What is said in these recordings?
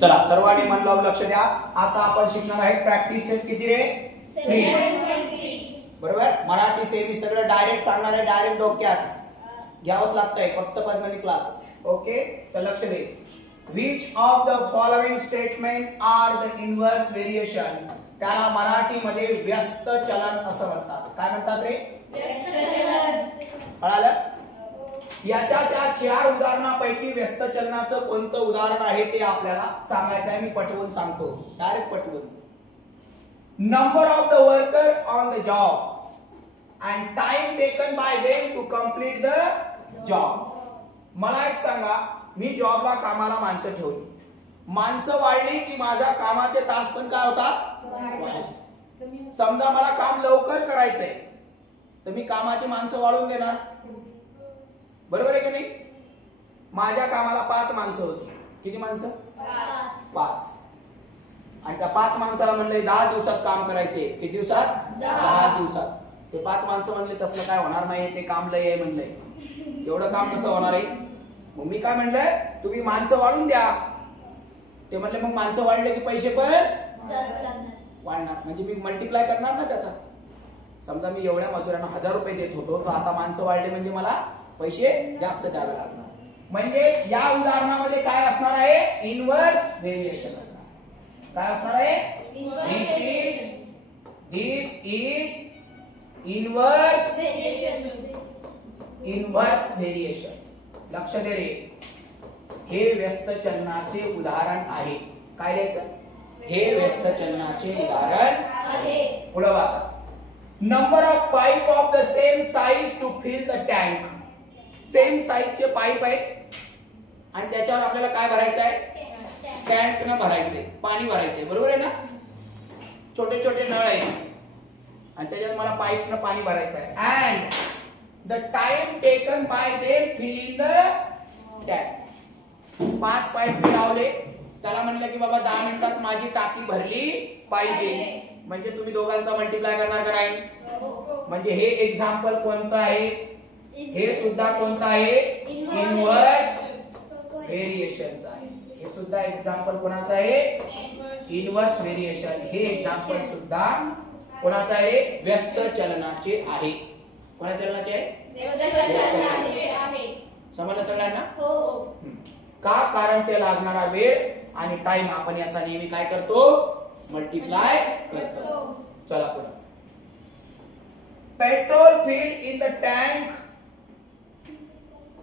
चला सर्वांनी मन लावून लक्ष द्या. आता आपण शिकणार आहे प्रॅक्टिस सेट किती रे 3 बरोबर. मराठी सेमी सगळं डायरेक्ट सांगणार आहे, डायरेक्ट डोक्यात घ्यावंच लागतंय फक्त पद्मनी क्लास. ओके तर लक्ष दे. Which of the following statement are the inverse variation? त्याला मराठीमध्ये व्यस्त चलन असं म्हणतात. काय म्हणतात रे? व्यस्त चलन. कळालं? याच्या त्या 4 उदाहरणापैकी व्यस्त चलनाचं कोणतं उदाहरण आहे ते आपल्याला सांगायचं आहे. मी पटवून सांगतो, डायरेक्ट पटवून. Number of the worker on the job and time taken by them to complete the job. मला एक सांगा, मी जॉबला कामाला माणसं ठेवली, माणसं वाढली की माझ्या कामाचे तास पण काय होतात? समजा मला काम लवकर करायचंय तर मी कामाची माणसं वाढवून देणार, बरोबर आहे की नाही? माझ्या कामाला 5 माणसं होती. किती माणसं? 5. आणि त्या 5 माणसाला म्हणले 10 दिवसात काम करायचे. किती दिवसात? 10 दिवसात. ते 5 माणसं म्हणले तसलं काय होणार नाही, ते काम लय आहे म्हणलंय. एवढं काम कसं होणार आहे? मग मी काय म्हणलंय, तुम्ही माणसं वाढून द्या. ते म्हणले मग माणसं वाढले की पैसे पण वाढणार, म्हणजे मी मल्टिप्लाय करणार ना त्याचा. समजा मी एवढ्या मजुरांना 1000 रुपये देत होतो, तर आता माणसं वाढले म्हणजे मला पैसे जास्त द्यावे लागणार. म्हणजे या उदाहरणामध्ये काय असणार आहे? इनवर्स व्हेरिएशन असणार. काय असणार आहे? दिस इज इनवर्स व्हेरिएशन. लक्ष दे रे, हे व्यस्त चलनाचे उदाहरण आहे. काय द्यायचं? हे व्यस्त चलनाचे उदाहरण आहे. पुढे वाचा. Number of pipe of the same size to fill the tank. Same साइजचे पाईप आहे आणि त्याच्यावर आपल्याला काय भरायचं आहे? टँक न भरायचंय, पाणी भरायचंय, बरोबर आहे ना? छोटे छोटे नळ आहेत आणि त्याच्यात मला पाईप न पाणी भरायचं आहे. And the time taken by them filling the tank. 5 pipe मी लावले, त्याला म्हणलं की बाबा 10 मिनिटात माझी टाकी भरली पाहिजे. म्हणजे तुम्ही दोघांचा मल्टिप्लाय करणार का नाही? म्हणजे हे एक्झाम्पल कोणतं आहे? हे सुद्धा कोणतं आहे? इनवर्स व्हेरिएशनचं आहे. हे सुद्धा एक्झाम्पल कोणाचं आहे? Inverse variation. हे एक्झाम्पल सुद्धा कोणाचं आहे? व्यस्त चलनाचे आहे. कोणा चलनाचे आहे? समजलं सगळ्यांना? का? कारण ते लागणारा वेळ आणि टाइम आपण याचा नेहमी काय करतो? मल्टिप्लाय करतो. चला पुढे. Petrol fill in the tank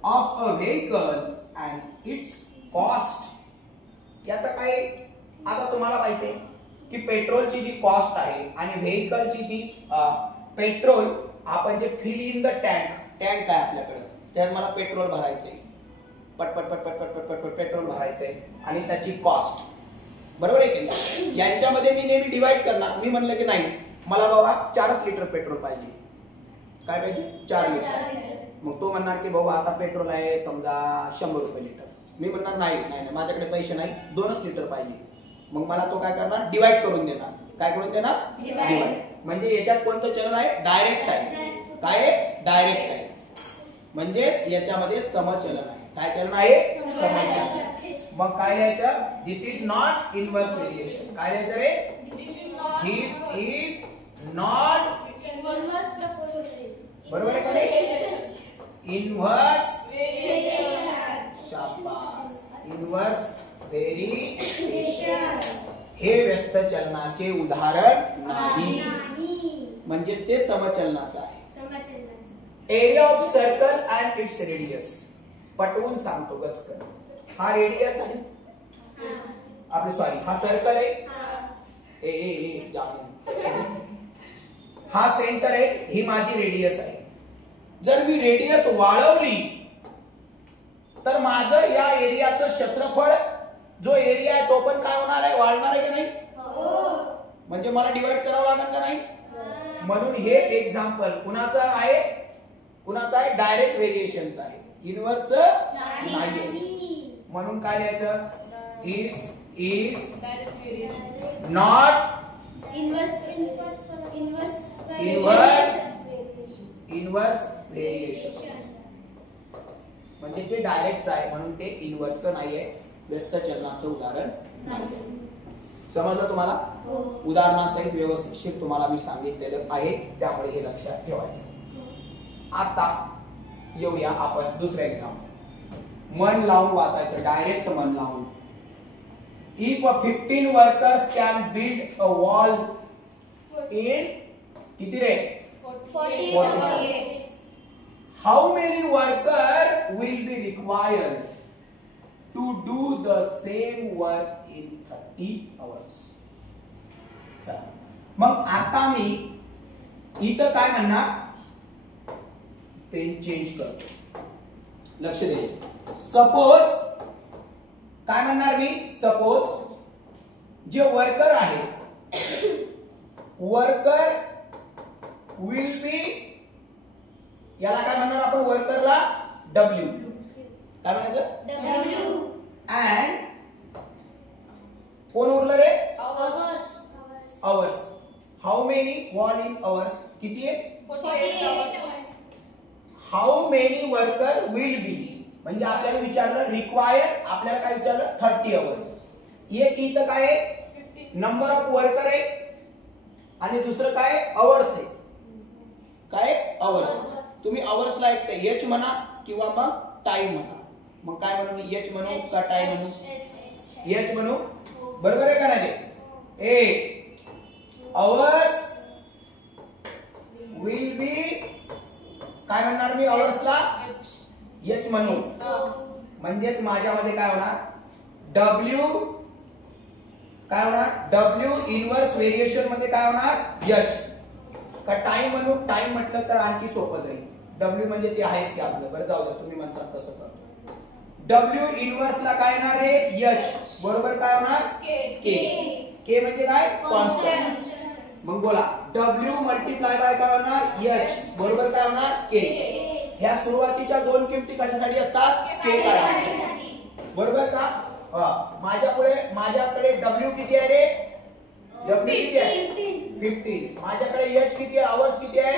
of a vehicle and its cost. याचा काय? आता तुम्हाला माहिती आहे की पेट्रोलची जी कॉस्ट आहे आणि व्हेकलची जी पेट्रोल आपण जे फिल इन द टँक आहे आपल्याकडे, त्यात मला पेट्रोल भरायचंय, पटपट पटपट पटपट पटपट पेट्रोल भरायचंय आणि त्याची कॉस्ट, बरोबर आहे की? यांच्यामध्ये मी नेहमी डिवाइड करणार. मी म्हणलं की नाही मला बाबा 4 लिटर पेट्रोल पाहिजे. काय पाहिजे? 4 लिटर. मग तो म्हणणार की बाबा आता पेट्रोल आहे समजा 100 रुपये लिटर. मी म्हणणार नाही नाही माझ्याकडे पैसे नाही, 2च लिटर पाहिजे. मग मला तो काय करणार? डिवाइड करून देणार. काय करून देणार? डिवाइड. म्हणजे याच्यात कोणतं चलन आहे? डायरेक्ट आहे. काय? डायरेक्ट आहे. म्हणजे याच्यामध्ये समचलन आहे. काय चलन आहे? समचलन. मग काय लिहायचं? दिस इज नॉट इनवर्स व्हेरिएशन. काय लिहायचं रे? दिस इज नॉट इनवर्स प्रोपोर्शनल. बरोबर आहे का नाही? Inverse variation. शाबास. इनवर्स व्हेरिएशन हे व्यस्त चलनाचे उदाहरण नाही, म्हणजेच ते समचलनाचं आहे. Area of circle and its radius. पटवून सांगतो गचकन. हा रेडियस आहे आपले, सॉरी हा सर्कल आहे. ए ए ए जाणून. हा सेंटर आहे, ही माझी रेडियस आहे. जर मी रेडियस वाढवली तर माझं या एरियाचं क्षेत्रफळ जो एरिया आहे तो पण काय होणार आहे? वाढणार आहे की नाही? म्हणजे मला डिवाइड करावं लागेल का नाही? म्हणून हे एक्झाम्पल कुणाचं आहे? कुणाचं आहे? डायरेक्ट व्हेरिएशनचं आहे, इनवर्स नाही. म्हणून काय लिहायचं? दिस इज नॉट इनवर्स व्हेरिएशन. म्हणजे ते डायरेक्ट आहे म्हणून ते इनवर्सचं नाहीये. व्यस्त चलनाचं उदाहरण नाही. समजलं तुम्हाला? उदाहरणासहित व्यवस्थित तुम्हाला मी सांगितलेलं आहे, त्यामुळे हे लक्षात ठेवायचं. आता येऊया आपण दुसऱ्या एक्झाम. मन लावून वाचायचं, डायरेक्ट मन लावून. If 15 workers can build a wall in किती रे? 40. How many workers will be required to do the same work in 30 hours? चला मग आता मी इथं काय म्हणणार, पेन चेंज करतो, लक्ष द्यायचं. सपोज काय म्हणणार मी, सपोज जे वर्कर आहे, वर्कर विल बी, याला काय म्हणणार आपण, वर्करला डब्ल्यू, काय म्हणायचं W. अँड कोण उरलं रे, Hours. Hours. How many wall in hours, किती आहे, 48 hours. How many worker will be, म्हणजे आपल्याला विचारलं रिक्वायर, आपल्याला काय विचारलं 30 आवर्स. एक इथं काय आहे, नंबर ऑफ वर्कर आहे, आणि दुसरं काय आवर्स आहे, काय आवर्स. तुम्ही आवर्सला ऐकता एच म्हणा किंवा मग टाइम म्हणा. मग काय म्हणू मी, एच म्हणू का टाइम म्हणू? एच म्हणू, बरोबर आहे का नाही? ए आवर्स विल बी, काय म्हणणार मी आवर्सला, एच म्हणू. म्हणजेच माझ्यामध्ये काय होणार, डब्ल्यू काय होणार, डब्ल्यू इनवर्स व्हेरिएशन मध्ये काय होणार, एच. का टाइम म्हणू, टाइम म्हटलं तर आणखी सोपं जाईल. डब्ल्यू म्हणजे ते आहेच की आपलं, बरं जाऊ द्या, तुम्ही म्हणसाल तसं करतो. डब्ल्यू इनवर्स ला काय येणार रे, एच, बरोबर काय होणार, के. के म्हणजे काय, कॉन्स्टंट. मग बोला, डब्ल्यू मल्टिप्लाय बाय काय होणार, एच, बरोबर काय होणार, के. ह्या सुरुवातीच्या दोन किमती कशासाठी असतात, के काढण्यासाठी, बरोबर का. माझ्याकडे डब्ल्यू किती आहे रे, डब्ल्यू किती आहे, 15. माझ्याकडे एच किती आहे, आवर्स किती आहे,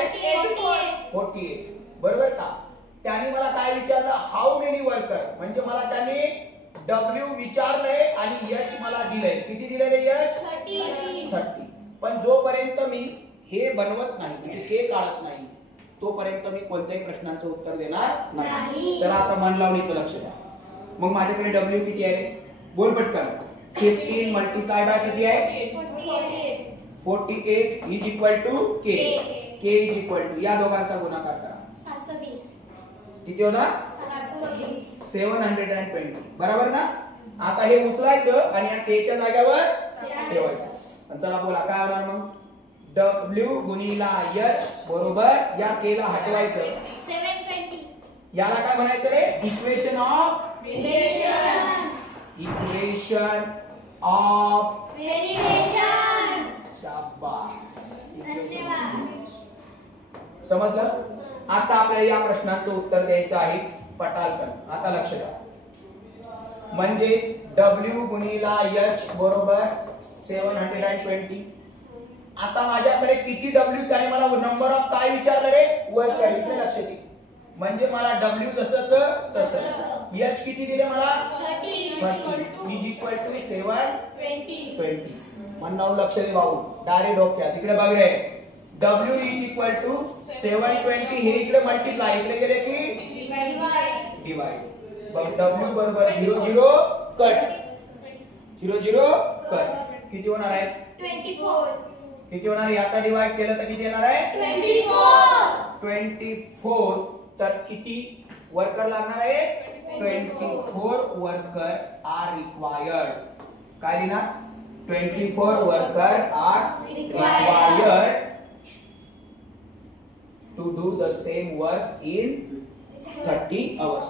48, बरोबर का. त्याने मला काय विचारलं, हाऊ मेनी वर्कर, म्हणजे मला त्याने डब्ल्यू विचारलंय आणि एच मला दिलंय, किती दिलंय रे, एच 30. पण जोपर्यंत मी हे बनवत नाही, म्हणजे के काढत नाही, तोपर्यंत मी कोणत्याही प्रश्नाचं उत्तर देणार नाही. चला आता मन लावून इथं लक्ष द्या. मग माझ्याकडे डब्ल्यू किती आहे, बोल पटकन. 15 मल्टिप्लाय बाय किती आहे, 48 is equal to K. K is equal to, या दोघांचा गुणाकार करा, 720. किती होणार, 720, बरोबर ना. आता हे उचलायचं आणि या के च्या जागेवर ठेवायचं. चला बोला काय होणार मग, डब्ल्यू गुणिला एच बरोबर या के ला हटवायचं, 720. याला काय म्हणायचं रे, equation of Variation. Equation of Variation. शाबास. धन्यवाद. समजलं. आता आपल्याला या प्रश्नाचं उत्तर द्यायचं आहे पटालकन. आता लक्ष द्या. म्हणजे डब्ल्यू गुणिला एच बरोबर 720. आता माझ्याकडे किती डब्ल्यू, त्याने मला नंबर ऑफ काय विचारलं रे, वर्कर. इथे लक्ष दे. म्हणजे मला डब्ल्यू जसंच तसंच, एच किती दिले मला 30 इज इक्वल टू 720. म्हणून लक्ष दे भाऊ, डायरेक्ट डोक्यात. तिकडे बघ रे, डब्ल्यू इज इक्वल टू 720, हे इकडे मल्टिप्लाय, इकडे गेले की डिवाइड. बघ डब्ल्यू बरोबर 0 0 कट, 0 0 कट. किती होणार आहे, 24. किती होणार, याचा डिवाइड केलं तर किती येणार आहे, 24. तर किती वर्कर लागणार आहे, 24 वर्कर आर रिक्वायर्ड. काय लिहिणार, 24 worker are required to do the same work in 30 hours.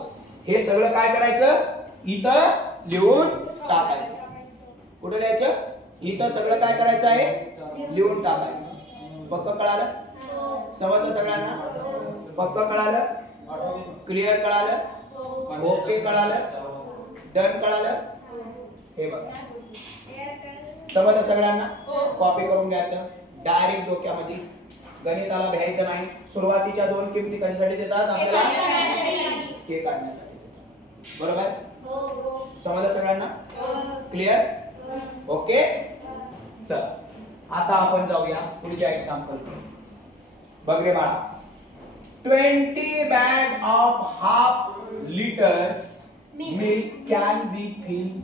हे सगळं काय करायचं, इथं लिहून टाकायचं. कुठे लिहायचं, इथं सगळं काय करायचं आहे, लिहून टाकायचं. पक्क कळालं, समजलं सगळ्यांना, पक्क कळालं, क्लिअर कळालं, ओके कळालं, डन कळालं. हे बघा समजलं सगळ्यांना. कॉपी करून घ्यायचं डायरेक्ट डोक्यामध्ये, गणिताला भ्यायचं नाही. सुरुवातीच्या दोन किमती कशासाठी देतात आपल्याला, के काढण्यासाठी. बरोबर? हो. समजलं सगळ्यांना? क्लिअर? ओके, चला आता आपण जाऊया पुढच्या एक्झाम्पल. बघ रे बाळा, 20 bag of half liters milk can be filled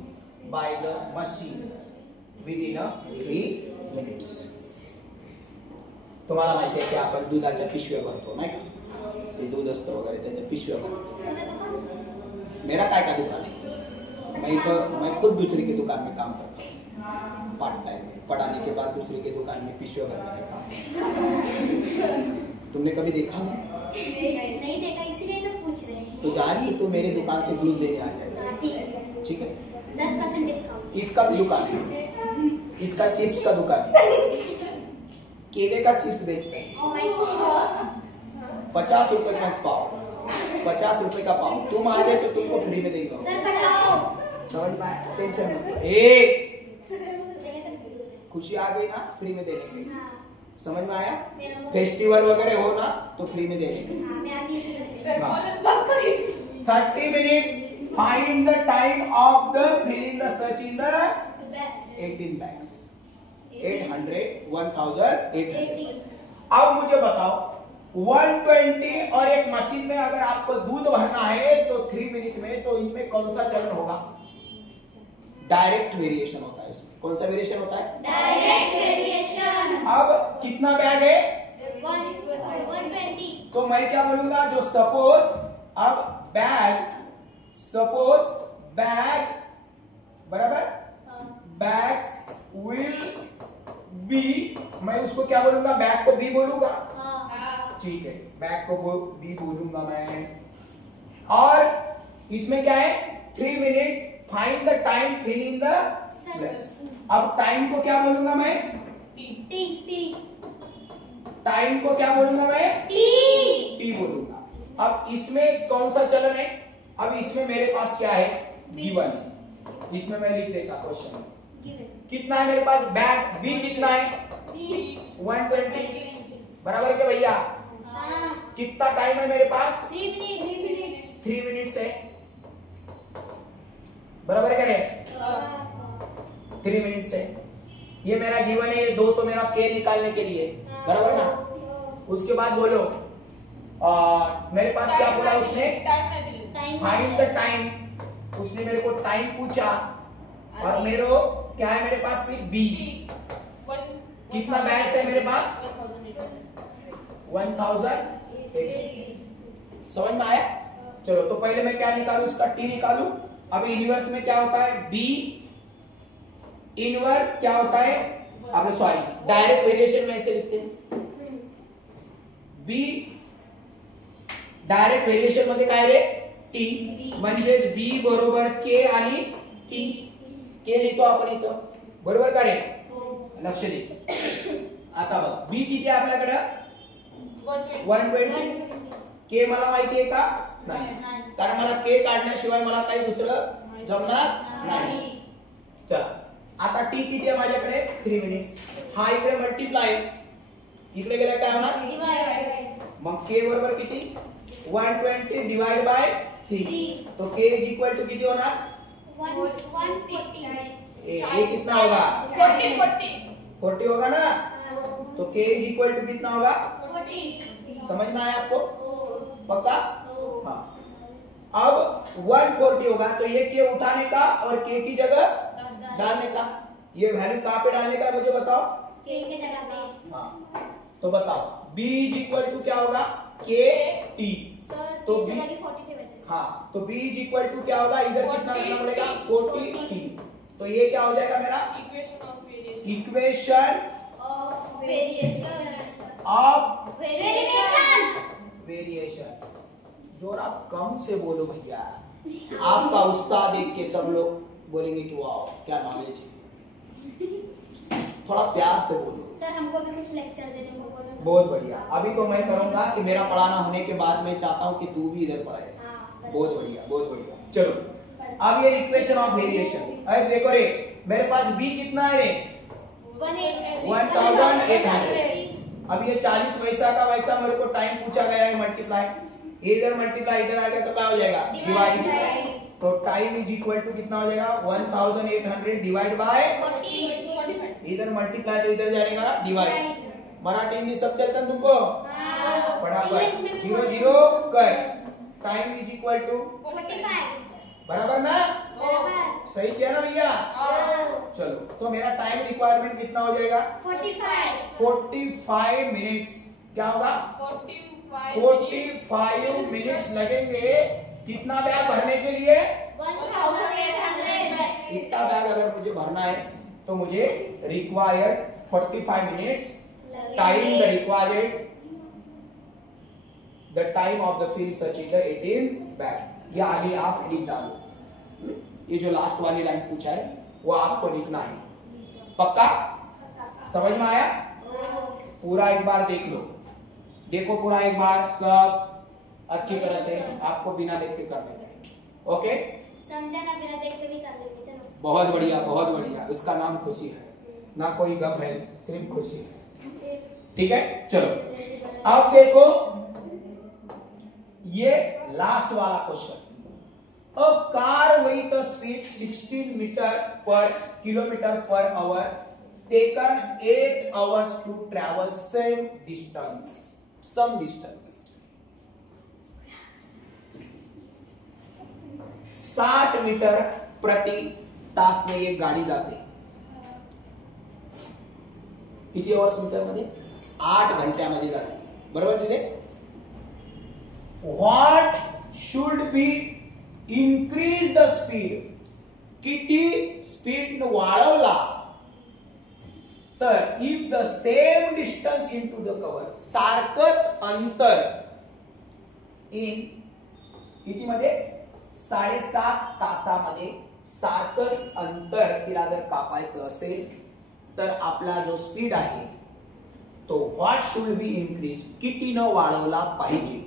by the machine within 3 minutes. तुम्हाला माहिती आहे की आपण दुधाच्या पिशव्या भरतो नाही का, ते दूध असतं वगैरे त्याच्या पिशव्या भरतो. मेरा काय का दुकान है, मैं खुद दूसरे के दुकान में काम करता हूँ पार्ट टाइम. पढ़ाने के बाद दूसरे के दुकान में पिशव्या भरने का काम. तुमने कभी देखा नहीं? नहीं देखा, इसलिए तो पूछ रहे हैं. तो जा रही है तो मेरे दुकान से दूध लेने आ जाएगा. ठीक है, ठीक है? 10% डिस्काउंट. इसका भी दुकान है, इसका चिप्स का दुकान है, केले का चिप्स बेचते हैं. Oh my God. 50 रुपए का पाव, 50 रुपए का पाव. तुम आ रहे तो तुमको फ्री में देंगे. सर पढ़ाओ. समझ में आया? टेंशन मत. एक खुशी आ गई ना, फ्री में देने की. हाँ. समझ में आया? फेस्टिवल वगैरह हो ना तो फ्री में देने की. हाँ, मैं आती C. 30 minutes. Find the time of the filling the search in the 18 bags. 800, 1800. अब मुझे बताओ 120 और एक मशीन में अगर आपको दूध भरना है तो 3 मिनट में, तो इनमें कौन सा चलन होगा? डायरेक्ट वेरिएशन होता है. इसमें कौन सा वेरिएशन होता है? Direct variation. अब कितना बैग है? 120. तो मैं क्या बोलूंगा, जो सपोज अब बैग बराबर बैग्स विल बी, मैं उसको क्या बोलूंगा? बैग को बी बोलूंगा. ठीक है, बैग को बी बोलूंगा मैं. और इसमें क्या है? 3 minutes. Find the time filling the slash. अब टाइम को क्या बोलूंगा मैं? टी. टाइम को क्या बोलूंगा मैं? टी बोलूंगा. अब इसमें कौन सा चलन है? अब इसमें मेरे पास क्या है? गिवन. इसमें मैं लिख देता क्वेश्चन. कितना है मेरे पास? बैग बी कितना है? 120. बराबर क्या भैया? कितना टाइम है मेरे पास? 3 मिनट्स है. बराबर क्या रे? 3 मिनट्स है. ये मेरा गिवन है, ये 2 तो मेरा के निकालने के लिए. बराबर ना? उसके बाद बोलो मेरे पास क्या बोला उसने? Find the time. उसने मेरे को टाइम पूछा और मेरे क्या है मेरे पास? फिर बी. कितना बैग्स है मेरे पास? 1000. समझ में आया? चलो तो पहले मैं क्या निकालू? इसका टी निकालू. अब इनवर्स में क्या होता है? बी इनवर्स क्या होता है? अब सॉरी, डायरेक्ट वेरिएशन में ऐसे लिखते हैं. बी डायरेक्ट व्हेरिएशन मध्ये काय रे? टी. म्हणजे बी बरोबर के आणि टी. के लिहितो आपण इथं. बरोबर का रे? लक्ष दे. आता बघ बी किती आहे आपल्याकडे? 120. के मला माहिती आहे का? नाही, कारण मला के काढण्याशिवाय मला काही दुसरं जमणार नाही. चला आता टी किती आहे माझ्याकडे? 3 मिनिट्स. हा इकडे मल्टिप्लाय, इकडे गेला काय होणार? मग के बरोबर किती? 120 डिवाइड बाय 3. तो के इज इक्वल टू किती होणार? 140. ये कितना होगा? 40 होगा ना? तो के इज इक्वल टू कितना होगा? 40. समझ में आया आपको? पक्का? हाँ. अब 140 होगा तो ये के उठाने का और के की जगह डालने का. ये वैल्यू कहाँ पे डालने का मुझे बताओ? के के जगह पे. हाँ तो बताओ b इज इक्वल टू क्या होगा? के टी. तो b, हाँ तो b इज इक्वल टू क्या होगा? इधर कितना लिखना पड़ेगा? 40 टी. तो ये क्या हो जाएगा मेरा? Equation of variation. Of variation. Variation. जोरा कम से बोलो भैया, आपका उत्साह देख के सब लोग बोलेंगे कि वाह क्या नॉलेज है. थोड़ा प्यार से बोलो. सर हमको भी कुछ लेक्चर देने को बोलो. बहुत बढ़िया. अभी तो मैं करूंगा कि मेरा पढ़ाना होने के बाद मैं चाहता हूँ कि तू भी इधर पढ़े. बहुत बढ़िया, बहुत बढ़िया. चलो अब ये इक्वेशन ऑफ वेरिएशन. अब देखो रे मेरे पास b कितना है रे? 1800. अब ये 40 वैसा का वैसा मेरे को टाइम पूछा गया है मल्टीप्लाई. इधर मल्टीप्लाई इधर आ गया तो क्या हो जाएगा? डिवाइड. तो टाइम इज इक्वल टू कितना हो जाएगा 1800 डिवाइड बाय 40 इधर मल्टीप्लाई तो इधर जाएगा डिवाइड। मराठी हिंदी सब चलता है तुमको फटाफट 0 0 कर टाइम इज इक्वल टू 45 बराबर ना बराबर सही किया ना भैया। चलो तो मेरा टाइम रिक्वायरमेंट कितना हो जाएगा 45 मिनट्स। क्या होगा 45 मिनट्स लगेंगे कितना बैग भरने के लिए 1800 इतना बैग अगर मुझे भरना है तो मुझे required 45 minutes time the required the time of the fill such is the 18 bag. ये आगे आप लिख डालो। ये जो लास्ट वाली लाइन पूछा है वो आपको लिखना है। पक्का समझ में आया? पूरा एक बार देख लो। देखो पूरा एक बार सब अच्छी तरह से आपको बिना देख के कर लेंगे। ओके समझा ना, बिना देख के भी कर लेंगे। चलो बहुत बढ़िया बहुत बढ़िया। इसका नाम खुशी है, ना कोई गम है, सिर्फ खुशी है। ठीक है चलो अब देखो ये लास्ट वाला question. A car with a speed 16 meter per kilometer per hour taken 8 hours to travel some distance. 60 metre प्रति तास में एक गाडी जाते। किती आवर्स मीटर मध्ये 8 घंट्यामध्ये जाते। बरोबर तिथे what should be increase the speed. किती स्पीड वाढवला तर if the same distance into the cover सारखंच अंतर इन किती मध्ये 7.5 तासामध्ये सारखंच अंतर तिला जर कापायचं असेल तर आपला जो स्पीड आहे तो व्हॉट शुड बी इन्क्रीज किती न वाढवला पाहिजे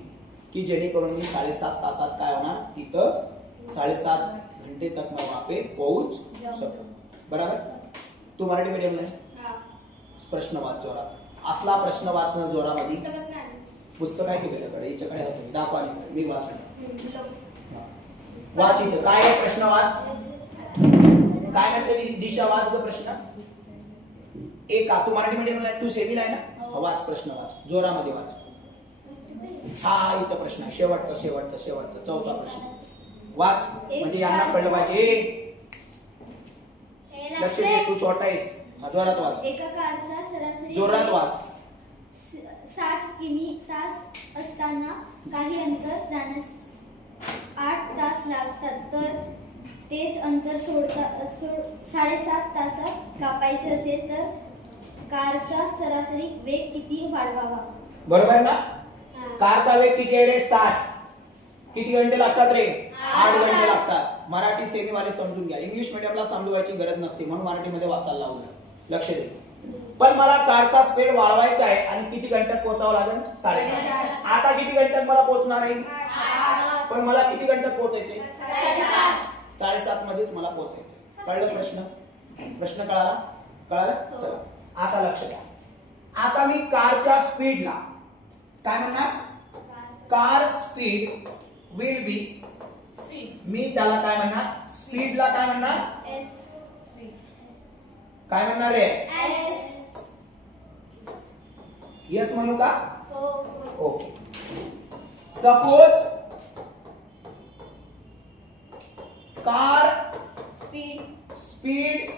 की जेणेकरून मी 7.5 तासात काय होणार तिथं 7.5 घंटे तक मैं वहां पे पहुंच सकतो। बराबर तू मराठी मीडियम ला प्रश्न वाच जोरात असला प्रश्न वाचणं जोरामध्ये पुस्तक आहे की तुझ्याकडे याच्याकडे आहे दाखवा आणि मी वाचणार वाच इथं काय आहे प्रश्न वाच काय म्हणते दिशा वाच ग प्रश्न एक तू मराठी मीडियम ला तू सेमीला आहे ना वाच प्रश्न वाच जोरामध्ये वाच। हा इथं प्रश्न आहे शेवटचा चौथा प्रश्न वाच म्हणजे यांना कळलं पाहिजे। लक्ष दे तू छोटा आहेस जोरात वाच। एका कारचा सरासरी जोरात वाच 60 किमी तास असताना काही अंतर जाण्यास 8 तास लागतात तर तेच अंतर 7.5 तासात कापायचे असेल तर कारचा सरासरी वेग किती वाढवावा। बरोबर ना? कारचा वेग किती आहे रे 60 किती घंटे लागतात रे 8 घंटे लागतात। मराठी सेमी वाले समजून घ्या, इंग्लिश मीडियमला समजवायची गरज नसते म्हणून मराठीमध्ये वाचायला लावलं। लक्ष दे पण मला कारचा स्पीड वाढवायचा आहे आणि किती घंट्यात पोहोचावं लागेल 7.5। आता किती घंट्यात मला पोहोचणार आहे पण मला किती घंट्यात पोहोचायचे 7.5 मध्येच मला पोहोचायचं। कळलं प्रश्न कळाला चला आता लक्ष द्या। आता मी कारच्या स्पीडला काय म्हणणार कार स्पीड विल बी मी त्याला काय म्हणणार स्पीडला काय म्हणणार काय म्हणणार रे यस म्हणू का okay. Suppose car speed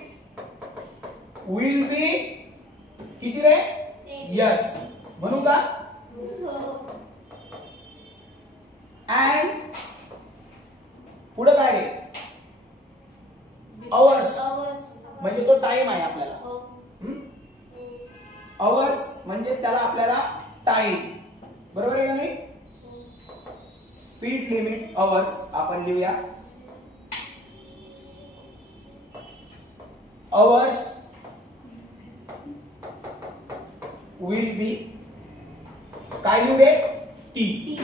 will be किती रे यस म्हणू का and पुढे काय रे आवर्स म्हणजे तो टाइम आहे आपल्याला आवर्स म्हणजे त्याला आपल्याला टाइम बरोबर आहे का नाही। स्पीड लिमिट आवर्स आपण लिहूया आवर्स विल बी काय लिहू रे टी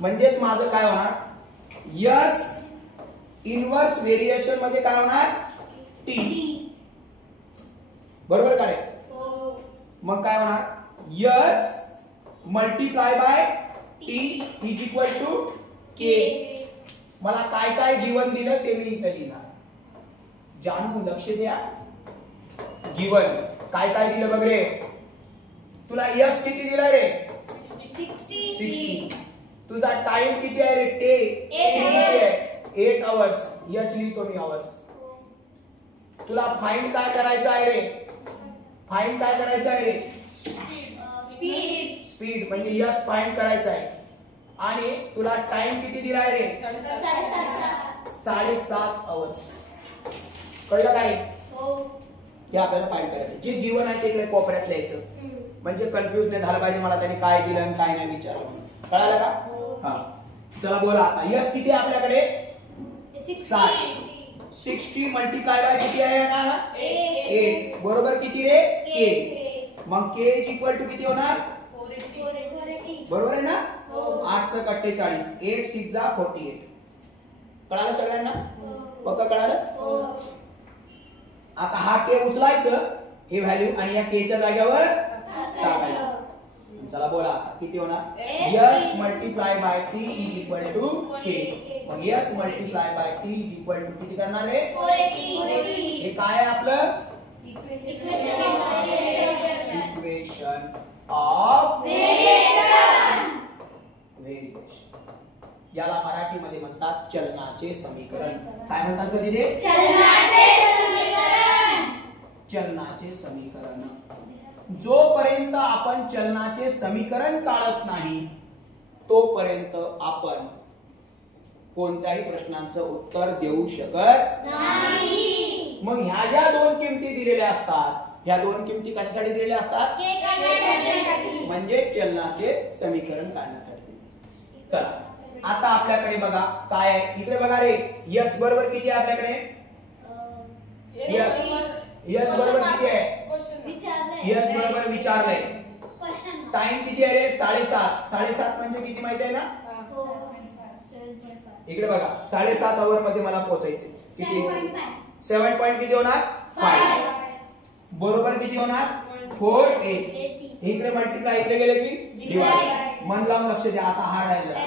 म्हणजेच माझं काय होणार यस इनवर्स व्हेरिएशन मध्ये काय होणार टी बरोबर का रे मग काय होणार yes multiply by T is equal to K मला काय काय गिवन दिलं ते मी इथे लिहिणार. जानू लक्ष द्या. गिवन काय काय दिलं बघ रे. तुला यस किती दिला रे? 60. तुझा टाइम किती आहे रे? 8 आवर्स. यच लिहितो मी आवर्स. तुला फाइंड काय करायचं आहे रे? फाइंड काय करायचं आहे रे? स्पीड म्हणजे यस फाइंड करायचं आहे. आणि तुला टाइम किती दिला आहे रे? 7.5 आवर्स. कळलं काय? हे आपल्याला फाइंड करायचं. जे गिवन आहे ते इकडे कोपऱ्यात लिहायचं. म्हणजे कन्फ्युज नाही झालं पाहिजे मला त्याने काय दिलं आणि काय नाही विचारलं. कळालं का? हा चला बोला आता. यस किती आहे आपल्याकडे? 60 मल्टीप्लाय बाय किती आहे ना? 8. बरोबर किती रे? k. मग k इज इक्वल टू किती होणार? 480. बरोबर आहे ना? 8 × 48. 8 6 जा 48. कळालं सगळ्यांना? पक्का कळालं? आता हा k उचलायचं हे व्हॅल्यू आणि या k च्या जागेवर टाकायचं. चला बोला किती होणार? s multiply by t is equal to k. मग s multiply by t is equal to किती करणार आहे? 480. हे काय आहे आपलं? Equation of variation. याला मराठीमध्ये म्हणतात चलनाचे समीकरण. काय म्हणतात कधी ते? चलनाचे समीकरण. चलनाचे समीकरण. जोपर्यंत आपण चलनाचे समीकरण काढत नाही तोपर्यंत आपण कोणत्याही प्रश्नांचं उत्तर देऊ शकत नाही. मग ह्या ज्या दोन किमती दिलेल्या असतात ह्या दोन किमती कशासाठी दिलेल्या असतात? के काढण्यासाठी. म्हणजे चलनाचे समीकरण काढण्यासाठी. चला आता आपल्याकडे बघा काय आहे. इकडे बघा रे. यस बरोबर किती आहे आपल्याकडे? यस बरोबर किती आहे? यस बरोबर विचारलंय. क्वेश्चन टाइम किती आहे रे? 7.5. 7.5 म्हणजे किती माहिती आहे ना? इकडे बघा 7.5 आवर मध्ये मला पोहोचायचे. किती? 7 पॉइंट किती होणार? 5. बरोबर किती होणार? 480. इकडे मल्टिप्लाय इकडे गेले की डिवाइड. मन लावून लक्ष द्या. आता हार्ड आहे जरा.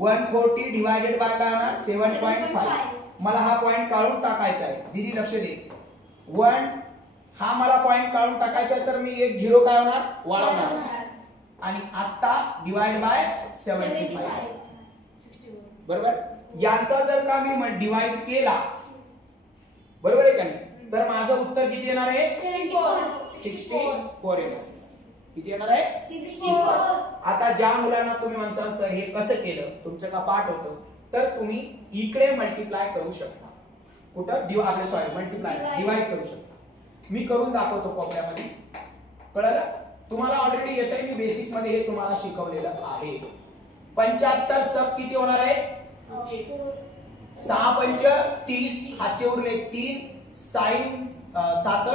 140 डिवायडेड बाय काय होणार? 7.5. मला हा पॉइंट काढून टाकायचा आहे. दीदी लक्ष दे. 1 हा मला पॉइंट काढून टाकायचा आहे तर मी एक 0 काय होणार? वाढवणार. आणि आता डिवाइड बाय 75. बरोबर. यांचा जर का मी डिवाइड केला बरोबर आहे का नाही तर माझं उत्तर किती येणार आहे? 64 येणार. किती येणार आहे? 64. आता ज्या मुलांना तुम्ही म्हणता सर हे कसं केलं तुमचं का पाठ होतं तर तुम्ही इकडे मल्टिप्लाय करू शकता. कुठं? आपले सॉरी मल्टिप्लाय डिवाइड करू शकता. मी करून दाखवतो कोपऱ्यामध्ये. कळलं? तुम्हाला ऑलरेडी येतंय. मी बेसिक मध्ये हे तुम्हाला शिकवलेलं आहे. 75 सब किती होणार आहे? 6 पंच 30. हातचे उरले 3. साइन 7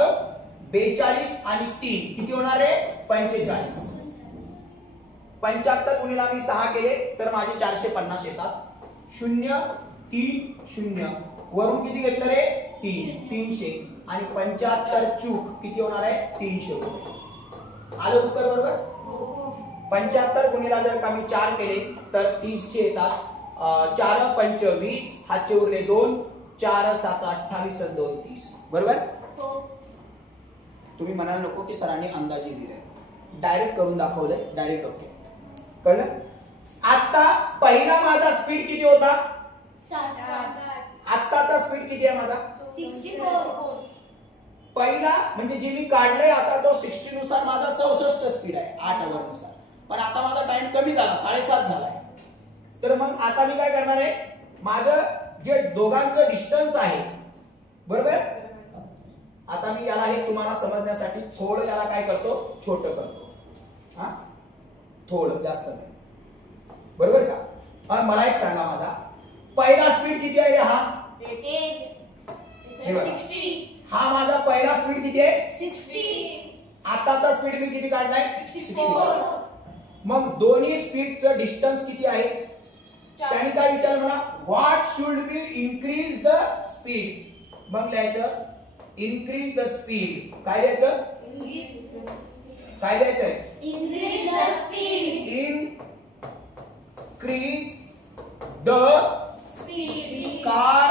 42 आणि 3 किती होणार आहे? 45. 75 गुणिले मी 6 केले तर माझे 450 येतात. 0 3 0 वरून किती घेतलं रे? 3. 300 आणि 75 चूक किती होणार आहे? 300 रुपये. आलं उत्तर बरोबर? 75 गुणिले जर का मी 4 केले तर 30 येतात. 4 पंच 20. हातचे उरले 2. 4 7 28 आणि 2 30. बरोबर? तुम्ही म्हणाल नको की सरांनी अंदाजे दिले. डायरेक्ट करून दाखवलंय. Direct okay. कळलं? आता पहिला माझा स्पीड किती होता? आत्ताचा स्पीड किती आहे माझा? 64. पहिला म्हणजे जे मी काढलंय आता तो 60 नुसार माझा 64 स्पीड आहे 8 आवर नुसार. पण आता माझा टाइम कमी झाला 7.5 झालाय. तर मग आता मी काय करणार आहे? माझं जे दोघांचं डिस्टन्स आहे बरोबर. आता मी याला हे तुम्हाला समजण्यासाठी थोडं याला काय करतो? छोटं करतो. हा थोडं जास्त नाही. बरोबर का? आणि मला एक सांगा माझा पहिला स्पीड किती आहे? हा माझा पहिला स्पीड किती आहे? 60. आताचा स्पीड मी किती काढलाय? 64. मग दोन्ही स्पीडचं डिस्टन्स किती आहे? त्यांनी काय विचारलं मला? What should be increase the speed. मग लिहायचं इन्क्रीज द स्पीड. काय द्यायचं? काय द्यायचंय? Increase the speed. Increase the Speed. Car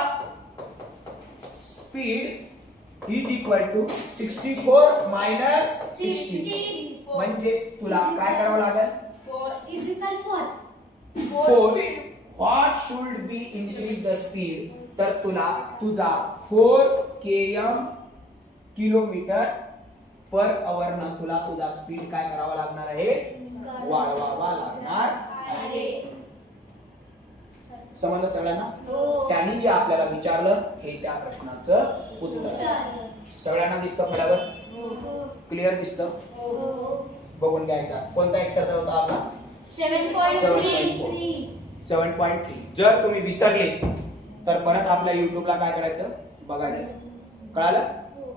speed is equal to 64 minus 60. म्हणजे तुला काय करावं लागेल? 4. What should be increase the speed? तर तुला तुझा 4 km किलोमीटर पर आवर न तुला तुझा स्पीड काय करावा लागणार आहे? वाढवावा लागणार आहे. समजलं सगळ्यांना? हो. त्यांनी जे आपल्याला विचारलं हे त्या प्रश्नाचं उत्तर. सगळ्यांना दिसतं फळ्यावर? क्लिअर दिसतं? बघून घ्या एकदा. कोणता एक्सरसाइज होता आपला? 7.3. 7.3. जर तुम्ही विसरले तर परत आपल्या युट्यूबला काय करायचं? बघायचं. कळालं?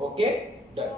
Okay, done.